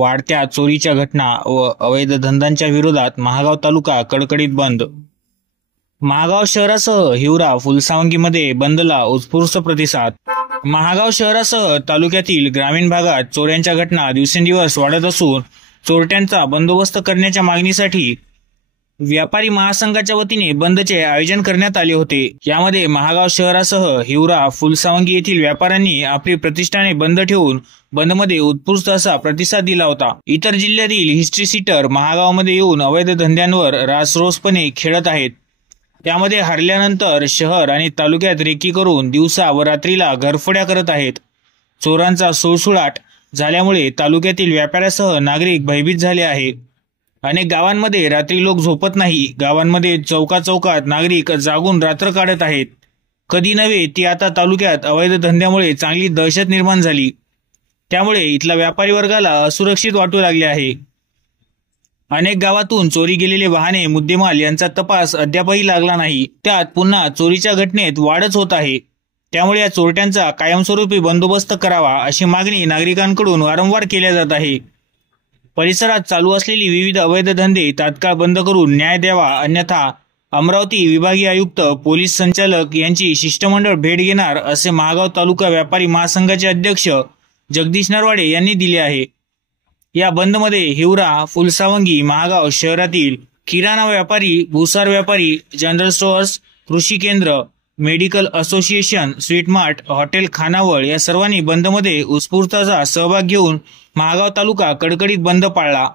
वाढत्या चोरीच्या घटना व अवैध धंद्यांच्या विरोधात महागाव तालुका कडकडीत बंद। महागाव शहरासह हिवरा फुलसावंगीमध्ये बंदला उत्स्फूर्त प्रतिसाद। महागाव शहरासह तालुक्यातील ग्रामीण भागात चोऱ्यांच्या घटना दिवसेंदिवस वाढत असून चोरट्यांचा बंदोबस्त करण्याच्या मागणीसाठी व्यापारी महासंघाच्या वतीने बंदचे आयोजन करण्यात आले होते। यामध्ये महागाव शहरासह हिवरा फुलसावंगी येथील व्यापाऱ्यांनी आपली प्रतिष्ठाने बंद ठेवून बंदमध्ये उत्स्फूर्त असा प्रतिसाद दिला होता। इतर जिल्ह्यातील हिस्ट्री सीटर महागावमध्ये येऊन अवैध धंद्यांवर रासरोसपणे खेळत आहेत। त्यामध्ये हरल्यानंतर शहर आणि तालुक्यात रेकी करून दिवसा व रात्रीला घरफोड्या करत आहेत। चोरांचा सुळसुळाट झाल्यामुळे तालुक्यातील व्यापाऱ्यासह नागरिक भयभीत झाले आहे। अनेक गावांमध्ये रात्री लोक झोपत नाही। गावांमध्ये चौकात नागरिक जागून रात्र काढत आहेत। कधी नव्हे ती आता तालुक्यात अवैध धंद्यामुळे चांगली दहशत निर्माण झाली। त्यामुळे इथल्या व्यापारी वर्गाला असुरक्षित वाटू लागले आहे। अनेक गावातून चोरी गेलेले वाहने मुद्देमाल यांचा तपास अद्यापही लागला नाही। त्यात पुन्हा चोरीच्या घटनेत वाढच होत आहे। त्यामुळे या चोरट्यांचा कायमस्वरूपी बंदोबस्त करावा अशी मागणी नागरिकांकडून वारंवार केल्या जात आहे। परिसरात चालू असलेली विविध अवैध धंदे तात्काळ बंद करून न्याय द्यावा, अन्यथा अमरावती विभागीय आयुक्त, पोलीस संचालक यांची शिष्टमंडळ भेट घेणार असे महागाव तालुका व्यापारी महासंघाचे अध्यक्ष जगदीश नरवाडे यांनी दिले आहे। या बंदमध्ये हिवरा, फुलसावंगी, महागाव शहरातील किराणा व्यापारी, भुसार व्यापारी, जनरल स्टोअर्स, कृषी केंद्र, medical association, sweet mart, hotel खानावळ या सर्वांनी बंदमध्ये उत्स्फूर्त असा सहभाग घेऊन महागाव तालुका कडकडीत बंद पाळला।